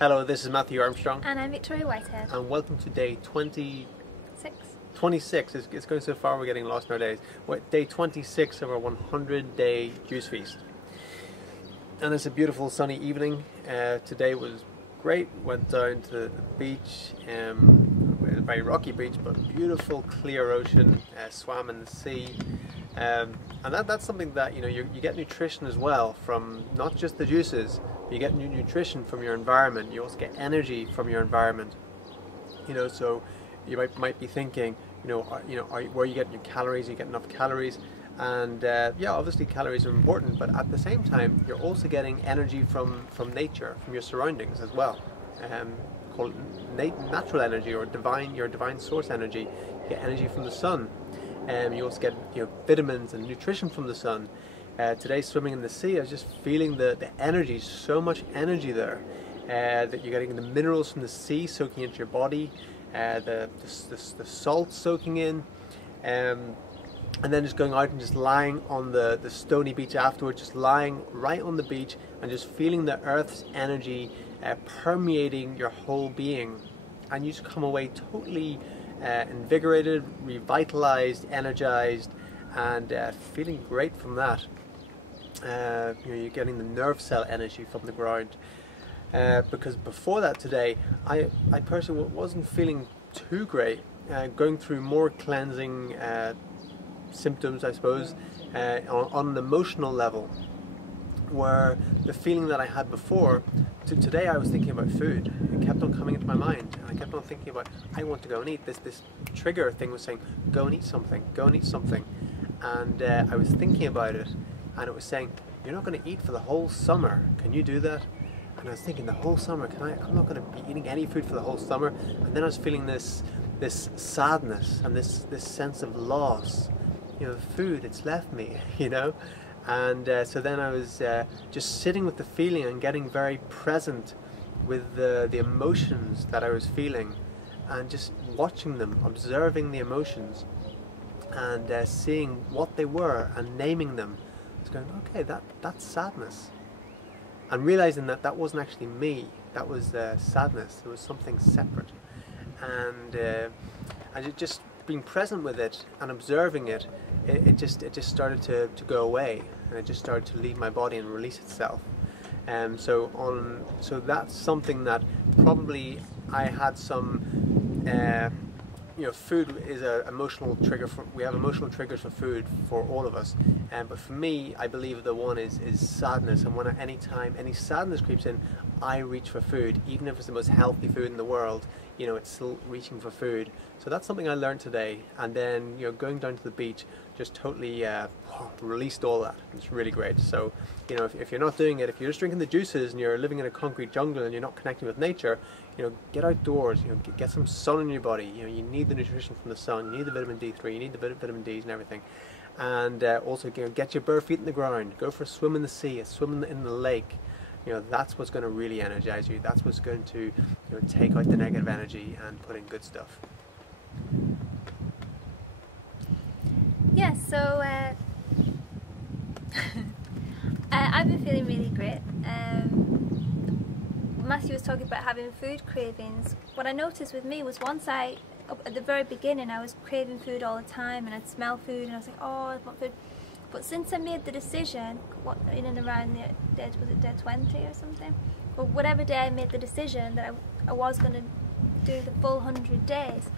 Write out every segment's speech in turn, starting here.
Hello, this is Matthew Armstrong. And I'm Victoria Whitehead. And welcome to day 26. It's going so far we're getting lost in our days. We're at day 26 of our 100-day juice feast. And it's a beautiful sunny evening. Today was great. Went down to the beach. It was a very rocky beach, but beautiful clear ocean. Swam in the sea. And that's something that you get nutrition as well from not just the juices. You get nutrition from your environment. You also get energy from your environment. So you might be thinking, where are you getting your calories? You get enough calories, and yeah, obviously calories are important, but at the same time, you're also getting energy from nature, from your surroundings as well. Called natural energy or your divine source energy. You get energy from the sun. You also get vitamins and nutrition from the sun. Today, swimming in the sea, I was just feeling the energy, so much energy there, that you're getting the minerals from the sea soaking into your body, the salt soaking in, and then just going out and just lying on the stony beach afterwards, just lying right on the beach and just feeling the earth's energy permeating your whole being, and you just come away totally invigorated, revitalized, energized, and feeling great from that. You're getting the nerve cell energy from the ground, because before that today I personally wasn't feeling too great, going through more cleansing symptoms, I suppose, on an emotional level, where the feeling that I had before today, I was thinking about food. It kept on coming into my mind, and I kept on thinking about, I want to go and eat. This trigger thing was saying, go and eat something, go and eat something, and I was thinking about it, and it was saying, you're not going to eat for the whole summer, can you do that? And I was thinking, the whole summer, I'm not going to be eating any food for the whole summer. And then I was feeling this sadness and this sense of loss. Food, it's left me, and so then I was just sitting with the feeling and getting very present with the emotions that I was feeling, and just watching them, observing the emotions, and seeing what they were and naming them. I was going, okay, that's sadness, and realizing that wasn't actually me, that was sadness. It was something separate, and just being present with it and observing it, it just started to go away, and it just started to leave my body and release itself. So that's something that probably I had some. Food is an emotional trigger. We have emotional triggers for food for all of us, but for me, I believe the one is sadness. And when any time any sadness creeps in, I reach for food, even if it's the most healthy food in the world. It's still reaching for food. So that's something I learned today. And then going down to the beach just totally released all that. It's really great. So if you're not doing it, if you're just drinking the juices and you're living in a concrete jungle and you're not connecting with nature, get outdoors. Get some sun in your body. You need the nutrition from the sun. You need the vitamin D3. You need the vitamin Ds and everything. And also get your bare feet in the ground. Go for a swim in the sea, a swim in the lake. That's what's going to really energize you. That's what's going to take out the negative energy and put in good stuff. Yeah, so I've been feeling really great. Matthew was talking about having food cravings. What I noticed with me was at the very beginning, I was craving food all the time, and I'd smell food and I was like, oh, I want food. But since I made the decision, in and around the day, was it day 20 or something? Or whatever day I made the decision that I was going to do the full 100 days,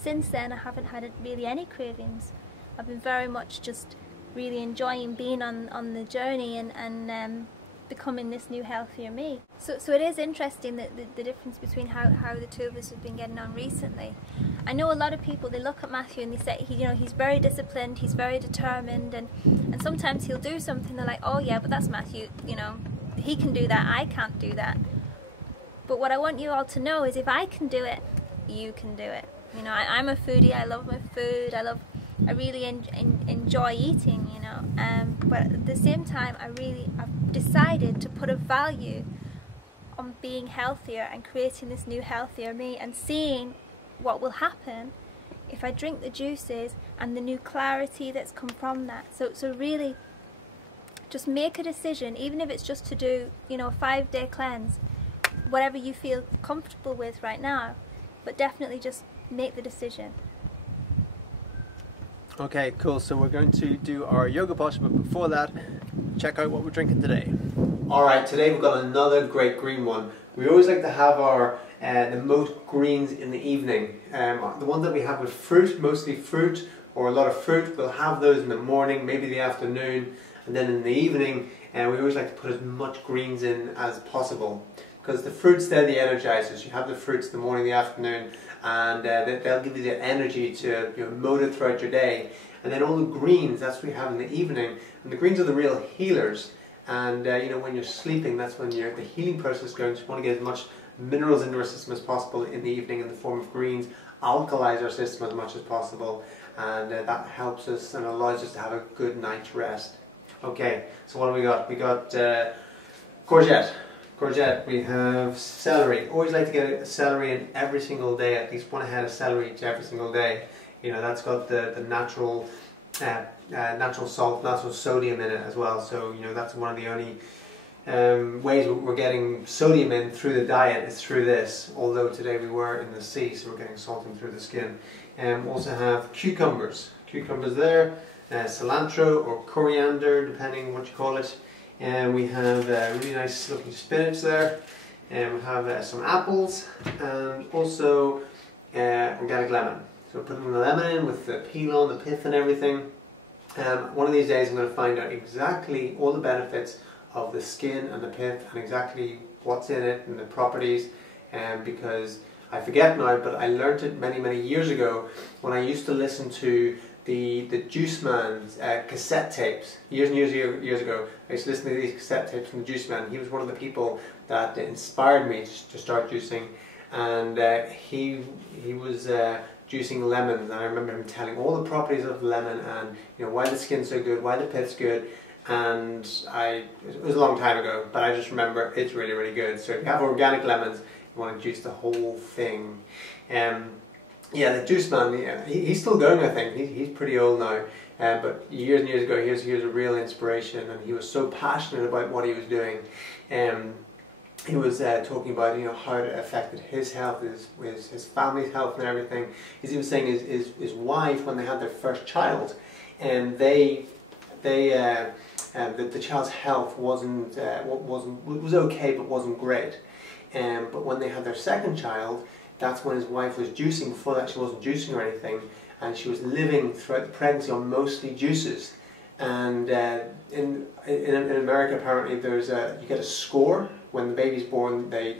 since then I haven't had really any cravings. I've been very much just really enjoying being on the journey and becoming this new healthier me. So it is interesting that the difference between how the two of us have been getting on recently. I know a lot of people, they look at Matthew and they say he's very disciplined, he's very determined, and sometimes he'll do something, they're like, oh yeah, but that's Matthew, he can do that, I can't do that. But what I want you all to know is, if I can do it, you can do it. I'm a foodie, I love my food, I really enjoy eating, but at the same time, I've decided to put a value on being healthier and creating this new healthier me, and seeing what will happen if I drink the juices and the new clarity that's come from that. So really just make a decision, even if it's just to do, a 5-day cleanse. whatever you feel comfortable with right now, but definitely just make the decision. Okay, cool. So we're going to do our yoga posture, but before that, check out what we're drinking today. Alright, today we've got another great green one. We always like to have our the most greens in the evening. The ones that we have with fruit, mostly fruit, or a lot of fruit, we'll have those in the morning, maybe the afternoon, and then in the evening, we always like to put as much greens in as possible. Because the fruits, they're the energizers. You have the fruits the morning, the afternoon, and they'll give you the energy to motor throughout your day. And then all the greens, that's what we have in the evening. And the greens are the real healers. And when you're sleeping, that's when the healing process goes. You want to get as much minerals into our system as possible in the evening in the form of greens, alkalize our system as much as possible, and that helps us and allows us to have a good night's rest. Okay, so what do we got? We got courgette. We have celery. Always like to get a celery in every single day, at least one head of celery each every single day. That's got the natural natural salt, natural sodium in it as well. So that's one of the only ways we're getting sodium in through the diet is through this. Although today we were in the sea, so we're getting salt in through the skin. We also have cucumbers. Cucumbers there, cilantro or coriander, depending what you call it. And we have really nice looking spinach there. And we have some apples and also organic lemon. So putting the lemon in with the peel on, the pith and everything. One of these days I'm going to find out exactly all the benefits of the skin and the pith and exactly what's in it and the properties, because I forget now, but I learnt it many years ago when I used to listen to the Juice Man's cassette tapes. Years ago, I used to listen to these cassette tapes from the Juice Man. He was one of the people that inspired me to start juicing, and he was juicing lemons, and I remember him telling all the properties of the lemon and why the skin's so good, why the pith's good. And it was a long time ago, but I just remember it's really good. So if you have organic lemons, you want to juice the whole thing. Yeah, the Juice Man, he's still going, I think. He's pretty old now, but years and years ago, he was a real inspiration, and he was so passionate about what he was doing. He was talking about how it affected his health, his family's health and everything. He's even saying his wife, when they had their first child, and the child's health was okay but wasn't great. But when they had their second child, that's when his wife was juicing. Before that, she wasn't juicing or anything, and she was living throughout the pregnancy on mostly juices. And in America, apparently, you get a score when the baby's born. They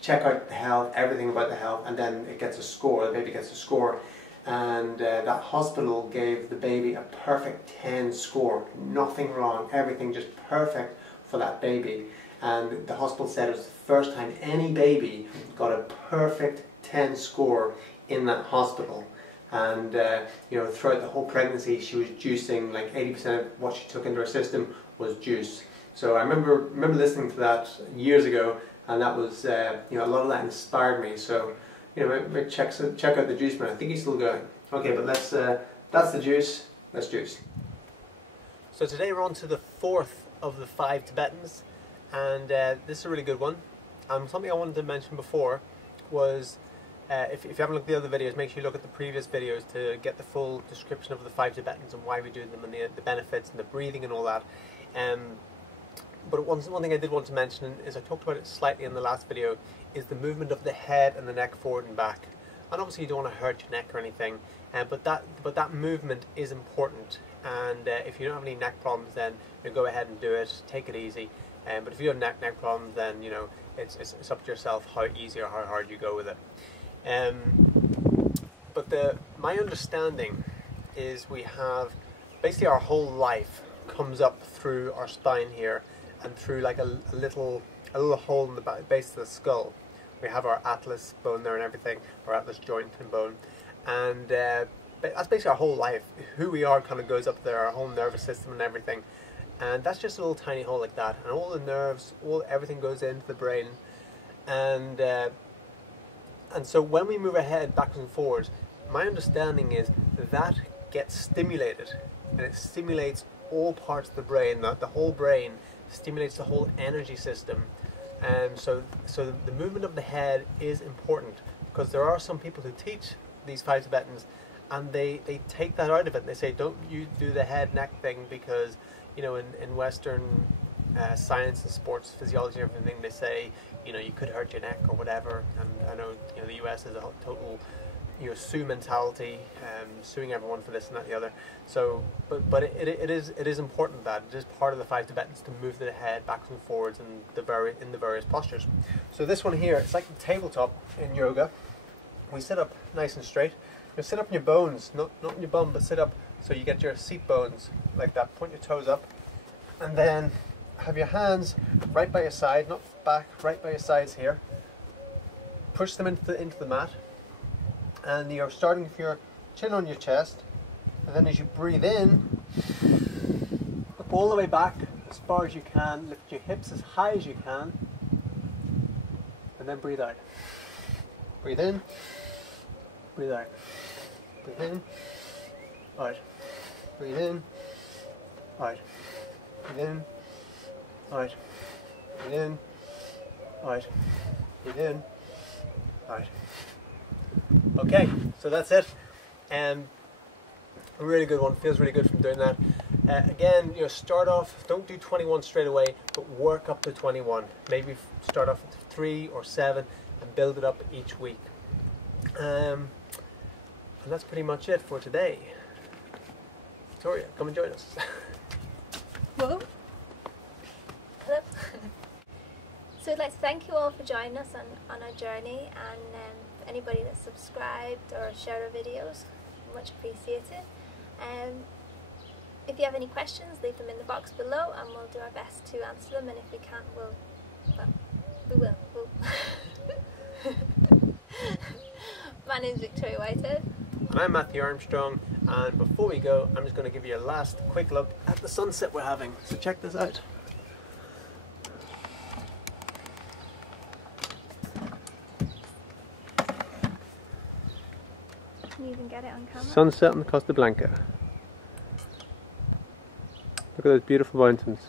check out the health, everything about the health, and then it gets a score. The baby gets a score. And that hospital gave the baby a perfect 10 score. Nothing wrong, everything just perfect for that baby. And the hospital said it was the first time any baby got a perfect 10 score in that hospital. And throughout the whole pregnancy, she was juicing. Like 80% of what she took into her system was juice. So I remember listening to that years ago, and that was a lot of that inspired me. So maybe check out the Juice Man. I think he's still going. Okay, but that's the juice. Let's juice. So today we're on to the fourth of the 5 Tibetans, and this is a really good one. Something I wanted to mention before was, if you haven't looked at the other videos, make sure you look at the previous videos to get the full description of the 5 Tibetans and why we do them and the benefits and the breathing and all that. But one thing I did want to mention is, I talked about it slightly in the last video, is the movement of the head and the neck forward and back. And obviously you don't want to hurt your neck or anything, but that movement is important. And if you don't have any neck problems, then go ahead and do it. Take it easy. But if you have neck problems, then it's up to yourself how easy or how hard you go with it. But my understanding is we have basically our whole life comes up through our spine here, and through like a little hole in the base of the skull. We have our atlas bone there and everything, our atlas joint and bone, and that's basically our whole life. Who we are kind of goes up there, our whole nervous system and everything, and that's just a little tiny hole like that, and all the nerves, everything goes into the brain, and so when we move our head backwards and forwards, my understanding is that gets stimulated, and it stimulates all parts of the brain. The whole brain stimulates the whole energy system So the movement of the head is important, because there are some people who teach these 5 Tibetans and they take that out of it. They say, don't you do the head neck thing, because you know, in Western science and sports physiology and everything, they say, you know, you could hurt your neck or whatever. And I know, you know, the US is a total, you know, sue mentality, suing everyone for this and that and the other. So, but it is important that it is part of the 5 Tibetans to move the head backwards and forwards in the various postures. So this one here, it's like the tabletop in yoga. We sit up nice and straight. You sit up on your bones, not on your bum, but sit up so you get your seat bones like that. Point your toes up, and then have your hands right by your side, not back, right by your sides here. Push them into the mat, and you're starting with your chin on your chest, and then as you breathe in, look all the way back as far as you can, lift your hips as high as you can, and then breathe out. Breathe in, breathe out. Breathe in, out. Breathe in, out. Breathe in, out. Breathe in, out. Breathe in, out. Okay, so that's it. A really good one. Feels really good from doing that. Again, you know, start off. Don't do 21 straight away, but work up to 21. Maybe start off with 3 or 7 and build it up each week. And that's pretty much it for today. Victoria, come and join us. Whoa. Hello. So I'd like to thank you all for joining us on our journey, and anybody that subscribed or shared our videos, much appreciated. If you have any questions, leave them in the box below and we'll do our best to answer them, and if we can't, we will. My name's Victoria Whitehead. And I'm Matthew Armstrong, and before we go, I'm just going to give you a last quick look at the sunset we're having. So check this out. Can you even get it on camera? Sunset on the Costa Blanca. Look at those beautiful mountains.